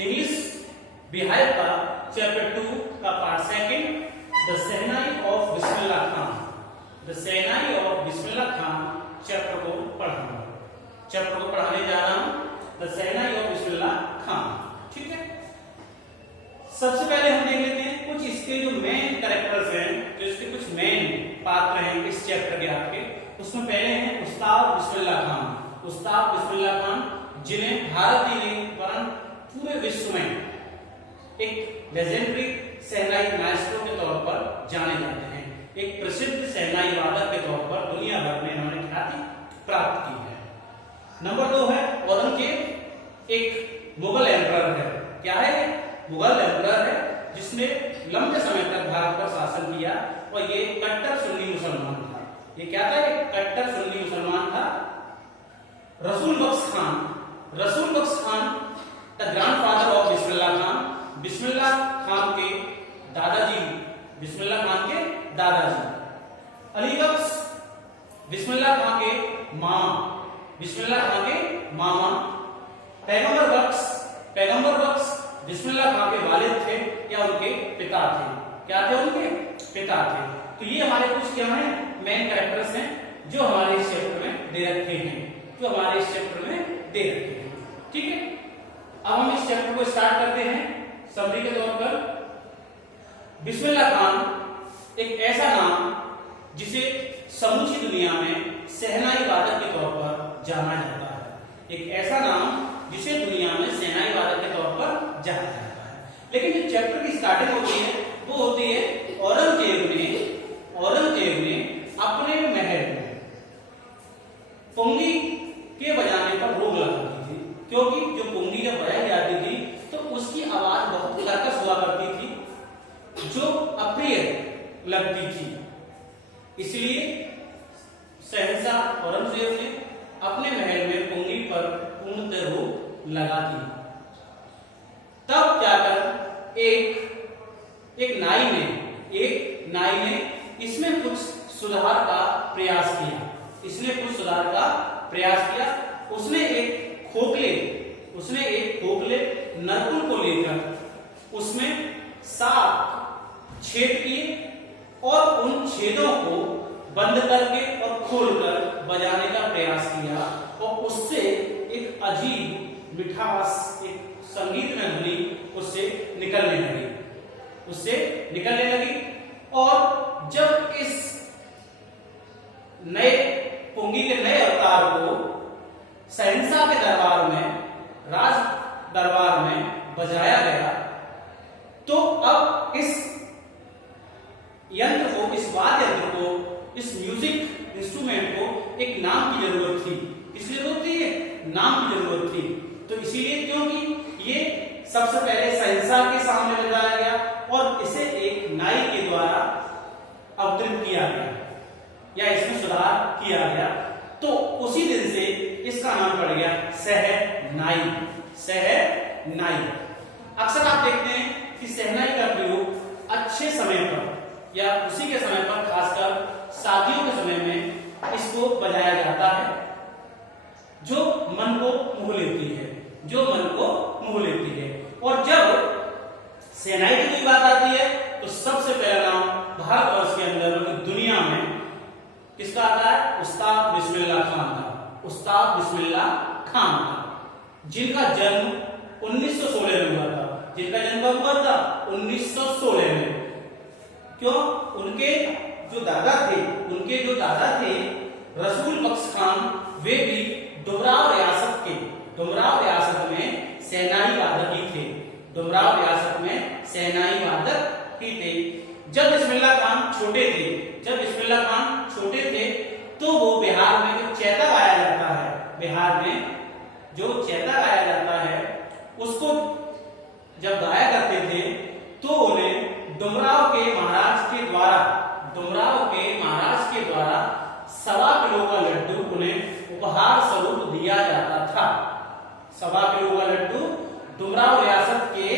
English beehive का chapter 2 का part second, the shehnai of Bismillah Khan. The shehnai of Bismillah Khan chapter को पढ़ाने जा रहा हूं, the shehnai of Bismillah Khan. ठीक है, सबसे पहले हम देख लेते हैं कुछ इसके जो मेन कैरेक्टर्स हैं, जो इसके कुछ मेन पात्र हैं इस चैप्टर के आपके। उसमें पहले हैं उस्ताद बिस्मिल्लाह खान। उस्ताद बिस्मिल्लाह खान जिन्हें भारत ही नहीं वरन पूरे विश्व में एक लेजेंडरी शहनाई माइस्ट्रो के तौर पर जाने जाते हैं, एक प्रसिद्ध शहनाई वादक के तौर पर दुनिया भर में इन्होंने ख्याति प्राप्त की है। नंबर 2 है औरंगजेब, एक मुगल एम्परर है। क्या है? मुगल एम्परर है जिसने लंबे समय तक भारत पर शासन किया और ये कट्टर सुन्नी मुसलमान था। ये क्या था? ये कट्टर सुन्नी मुसलमान था। रसूल बख्श Khan the grandfather of Bismillah Khan, Bismillah Khan के दादाजी, बिस्मिल्लाह खान के दादाजी। अली बख्श बिस्मिल्लाह खान के मामा, बिस्मिल्लाह खान के मामा। पैगंबर बख्श बिस्मिल्लाह खान के वालिद थे या उनके पिता थे? क्या थे? उनके पिता थे। तो ये हमारे कुछ क्या हैं मेन कैरेक्टर्स हैं जो हमारे इस चैप्टर में दे रखे हैं, ठीक है। अब हम इस चैप्टर को स्टार्ट करते हैं। समरी के तौर पर बिस्मिल्लाह खान एक ऐसा नाम जिसे समूची दुनिया में शहनाई वादक के तौर पर जाना जाता है, एक ऐसा नाम जिसे दुनिया में शहनाई वादक के तौर पर जाना जाता है। लेकिन जो चैप्टर की स्टार्टिंग होती है वो होती है औरंगजेब ने अपने महल में पुंगी के बजाने पर रोक लगा दी थी, क्योंकि जो पुंगी जब बजाई जाती थी तो उसकी आवाज बहुत कर्कश हुआ करती थी जो अप्रिय लगती थी। इसलिए शहंशाह औरंगजेब ने अपने महल में पुंगी पर पूर्णतः रोक लगा दी। तब क्या कर एक नाई ने इसमें कुछ सुधार का प्रयास किया। उसने एक खोखले नरकुल को लेकर उसमें 7 छेद किए और उन छेदों को बंद करके और खोलकर बजाने का प्रयास किया और उससे एक अजीब मिठास, एक संगीत में ध्वनि उससे निकलने लगी। और जब इस नए पुंगी के नए अवतार को शहंशाह के राज दरबार में बजाया गया तो अब इस वाद्य यंत्र को, इस म्यूजिक इंस्ट्रूमेंट को एक नाम की जरूरत थी। किस लिए होती है? नाम की जरूरत थी। तो इसीलिए क्योंकि ये सबसे पहले शहंशाह के सामने बजाया गया और इसे एक नाई के द्वारा अवतरित किया गया या इसमें सुधार किया गया, तो उसी दिन से इसका नाम पड़ गया शहनाई। अक्सर आप देखते हैं कि शहनाई का प्रयोग अच्छे समय पर या उसी के समय पर, खासकर शादियों के समय में इसको बजाया जाता है जो मन को मोह लेती है। और जब शहनाई की कोई बात आती है तो सबसे पहला नाम भारतवर्ष के अंदर दुनिया में किसका आता है? उस्ताद बिस्मिल्लाह खान था, जिनका जन्म 1916 में हुआ था। 1916 में। क्यों? उनके जो दादा थे रसूल बख्श खान, वे भी डुमराव रियासत में शहनाई वादक ही थे। जब बिस्मिल्लाह खान छोटे थे तो वो बिहार में जो चैता गाया जाता है उसको जब गाया करते थे तो उन्हें डुमराव के महाराज के द्वारा 1.25 किलो का लड्डू उन्हें उपहार स्वरूप दिया जाता था। 1.25 किलो का लड्डू डुमराव रियासत के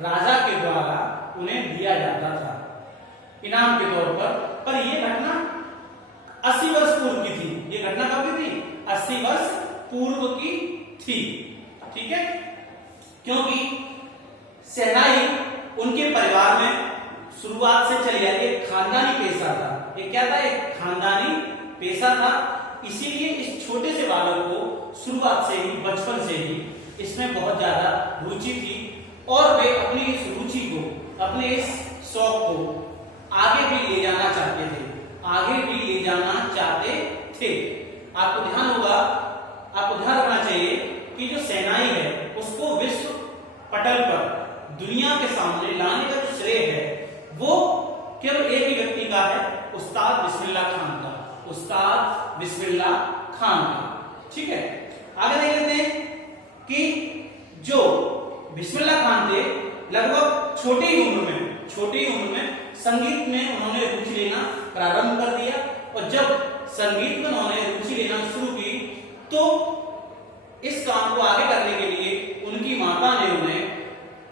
राजा के द्वारा उन्हें दिया जाता था इनाम के तौर पर। पर यह घटना 80 वर्ष पूर्व की थी। ये घटना कब की थी? 80 वर्ष पूर्व की थी। ठीक है, क्योंकि शहनाई उनके परिवार में शुरुआत से चली आई, एक खानदानी पेशा था। ये क्या था? एक खानदानी पेशा था। इसीलिए इस छोटे से बालक को शुरुआत से ही, बचपन से ही इसमें बहुत ज्यादा रुचि थी और वे अपनी इस रुचि को, अपने इस शौक को आगे भी ले जाना चाहते थे, आगे भी ले जाना चाहते थे। आपको ध्यान होगा, आपको ध्यान रखना चाहिए कि जो शहनाई है उसको विश्व पटल पर दुनिया के सामने लाने का जो श्रेय है वो केवल एक ही व्यक्ति का है, उस्ताद बिस्मिल्लाह खान का, उस्ताद बिस्मिल्लाह खान का। ठीक है, आगे देख लेते हैं कि जो बिस्मिल्लाह खान थे लगभग छोटी ही उम्र में संगीत में उन्होंने रुचि लेना प्रारंभ कर दिया और जब संगीत में उन्होंने रुचि लेना शुरू की तो इस काम को आगे करने के लिए उनकी माता ने उन्हें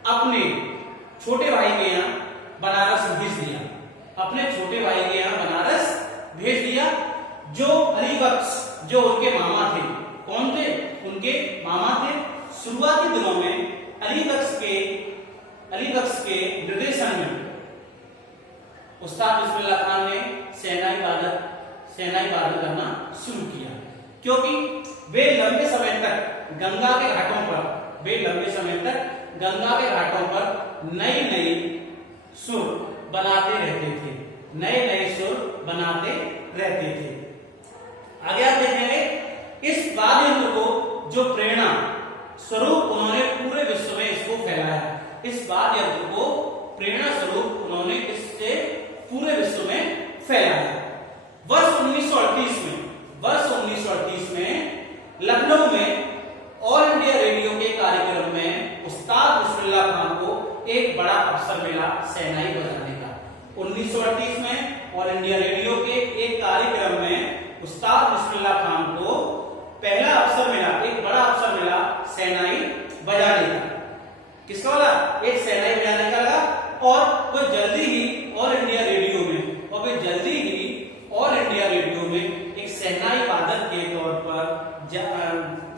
अपने छोटे भाई के यहाँ बनारस भेज दिया, अपने छोटे भाई के यहाँ बनारस भेज दिया। जो अलीबख्श, जो उनके मामा थे, कौन थे? उनके मामा थे। शुरुआती दिनों में अलीबख्श के निर्देशन में उस्ताद बिस्मिल्लाह खान ने शहनाई वादन करना शुरू किया, क्योंकि वे लंबे समय तक गंगा के घाटों पर नई सुर बनाते रहते थे। आगे आप देखेंगे इस वाद्य यंत्र को जो प्रेरणा स्वरूप उन्होंने पूरे विश्व में इसको फैलाया, इस वाद्य यंत्र को प्रेरणा स्वरूप उन्होंने इससे पूरे विश्व में फैलाया। वर्ष 1938 में लखनऊ में ऑल इंडिया रेडियो के कार्यक्रम में उस्ताद बिस्मिल्लाह खान को एक बड़ा अवसर मिला शहनाई बजाने का। 1938 में ऑल इंडिया रेडियो के एक कार्यक्रम में उस्ताद बिस्मिल्लाह खान को पहला अवसर मिला, एक बड़ा अवसर मिला शहनाई बजाने का। किसका वाला? एक शहनाई बजाने का लगा और वो जल्दी ही ऑल इंडिया रेडियो में एक शहनाई वादक के तौर पर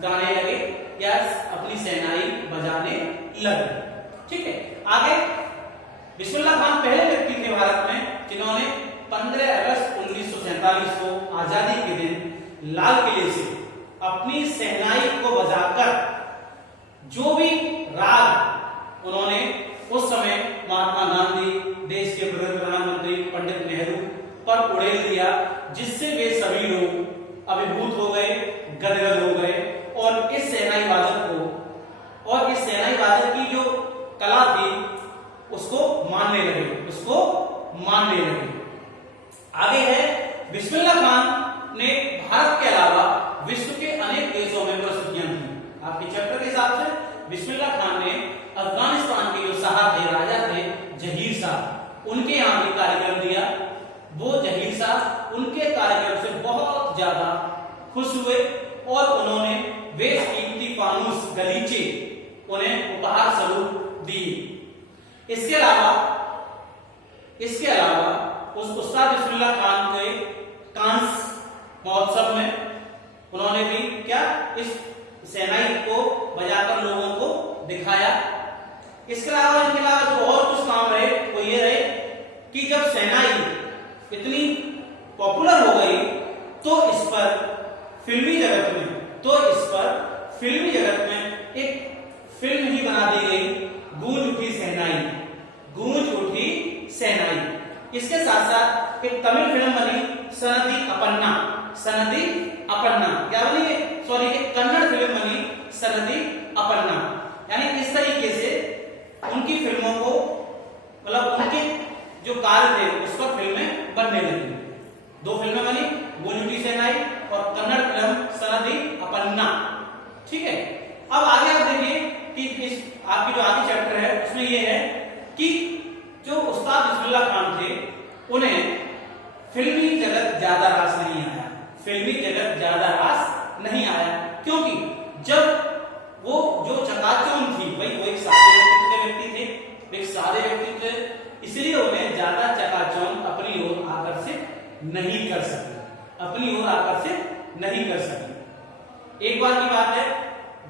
गाने लगे या अपनी शहनाई बजाने लगे। ठीक है, आगे बिस्मिल्लाह खान पहले व्यक्ति थे भारत में जिन्होंने 15 अगस्त 1947 को आजादी के दिन लाल किले से अपनी शहनाई को बजाकर जो भी राग उन्होंने उस समय महात्मा गांधी, देश के प्रधानमंत्री पंडित नेहरू पर उड़ेल दिया, जिससे वे सभी लोग अभिभूत हो गए, गदगद हो गए और इस शहनाई वादक की जो कला थी उसको मानने लगे। आगे है बिस्मिल्लाह खान ने भारत के अलावा विश्व के अनेक देशों में प्रस्तुतियां की। आपके चैप्टर के हिसाब से बिस्मिल्लाह खान ने अफगानिस्तान के जो शाह थे, राजा थे जहीर शाह, उनके यहाँ भी कार्यक्रम दिया। वो जहीर शाह उनके कार्यक्रम से बहुत ज्यादा खुश हुए और उन्होंने बेशकीमती फानूस गलीचे उन्हें उपहार स्वरूप दिए। इसके अलावा उस उस्ताद बिस्मिल्लाह खान के कांस महोत्सव में उन्होंने भी क्या इस शहनाई को बजाकर लोगों को दिखाया। इसके अलावा जो और कुछ काम रहे वो ये रहे कि जब शहनाई इतनी पॉपुलर हो गई तो इस पर फिल्मी जगत में एक फिल्म ही बना दी गई, गूंज उठी शहनाई। इसके साथ साथ एक तमिल फिल्म बनी सनदी अपन्ना, क्या बनी? एक कन्नड़ फिल्म बनी सनदी अपन्ना। यानी इस तरीके से उनकी फिल्मों को, मतलब उनके जो कार्य थे उस पर फिल्में बनने लगी। 2 फिल्में बनी, गूंज उठी शहनाई और कन्नड़ फिल्म सनदी अपन्ना। ठीक है, अब आगे आप देखिए कि इस आपकी जो आगे चैप्टर है उसमें ये है कि जो उस्ताद बिस्मिल्लाह खान थे उन्हें फिल्मी जगत ज्यादा रास नहीं आया, क्योंकि जब वो जो चकाचौंध थी वो एक सादे व्यक्ति थे, इसलिए उन्हें ज्यादा चकाचौंध अपनी ओर आकर्षित नहीं कर सके। एक बार की बात है,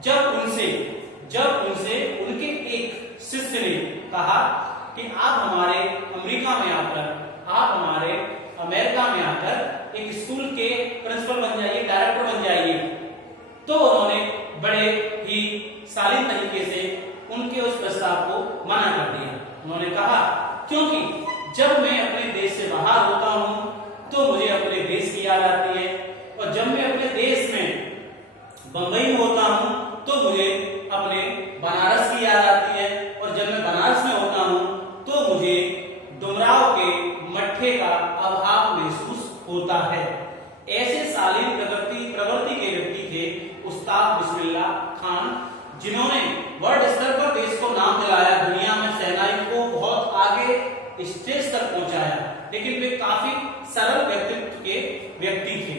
जब उनसे उनके एक शिष्य ने कहा कि आप हमारे अमेरिका में आकर, आप हमारे अमेरिका में आकर एक स्कूल के प्रिंसिपल बन जाइए, डायरेक्टर बन जाइए। तो उन्होंने बड़े ही शालीन तरीके से उनके उस प्रस्ताव को मना कर दिया। उन्होंने कहा क्योंकि जब मैं अपने देश से बाहर होता हूं तो मुझे अपने देश की याद आती है, और जब मैं अपने देश में बंबई में होता हूं तो मुझे अपने बनारस की याद आती है, और जब मैं बनारस में होता हूं तो मुझे डुमराव के मट्ठे का अभाव महसूस होता है। ऐसे शालीन प्रवृत्ति के व्यक्ति थे उस्ताद बिस्मिल्लाह खान, जिन्होंने वर्ल्ड स्तर पर देश को नाम दिलाया, दुनिया में शहनाई को बहुत आगे स्टेज तक पहुंचाया। लेकिन वे काफी सरल व्यक्तित्व के व्यक्ति थे।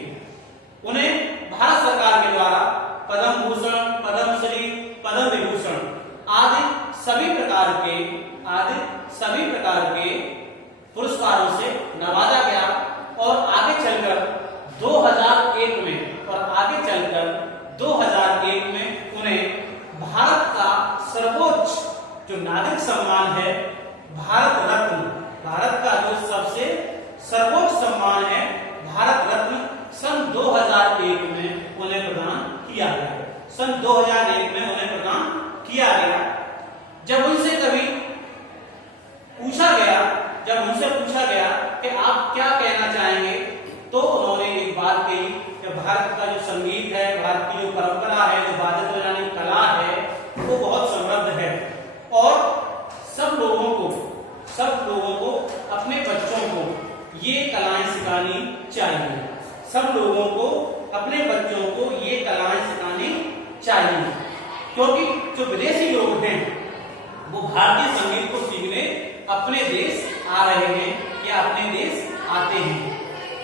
उन्हें भारत सरकार के द्वारा पद्म भूषण, पद्मश्री, पद्म विभूषण आदि सभी प्रकार के पुरस्कारों से नवाजा गया, और आगे चलकर 2001 में उन्हें भारत का सर्वोच्च जो नागरिक सम्मान है भारत रत्न, भारत का जो सबसे सर्वोच्च सम्मान है भारत रत्न, सन 2001 में उन्हें प्रदान किया गया। सन 2001 में उन्हें प्रदान किया गया। जब उनसे पूछा गया कि आप क्या कहना चाहेंगे, तो उन्होंने एक बात कही कि भारत का जो संगीत है, भारत की जो परंपरा है, जो वाद्य बजाने की कला है, वो बहुत समृद्ध है, और सब लोगों को अपने बच्चों को ये कलाएं सिखानी चाहिए। सब लोगों को अपने बच्चों को ये कलाएं सिखानी चाहिए, क्योंकि जो विदेशी लोग हैं वो भारतीय संगीत को सीखने अपने देश आ रहे हैं या अपने देश आते हैं।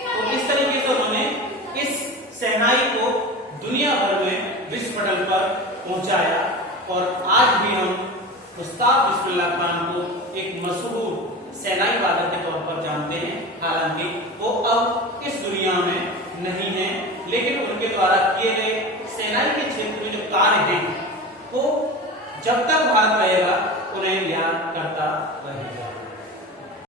तो इस तरीके से उन्होंने इस शहनाई को दुनिया भर में विश्व पटल पर पहुंचाया, और आज भी हम उस्ताद बिस्मिल्लाह खान को एक मशहूर शहनाई वादक के तौर पर जानते हैं। हालांकि वो अब इस दुनिया में नहीं है, लेकिन उनके द्वारा किए गए शहनाई के क्षेत्र में जो कार्य हैं वो जब तक भारत रहेगा उन्हें याद करता रहेगा।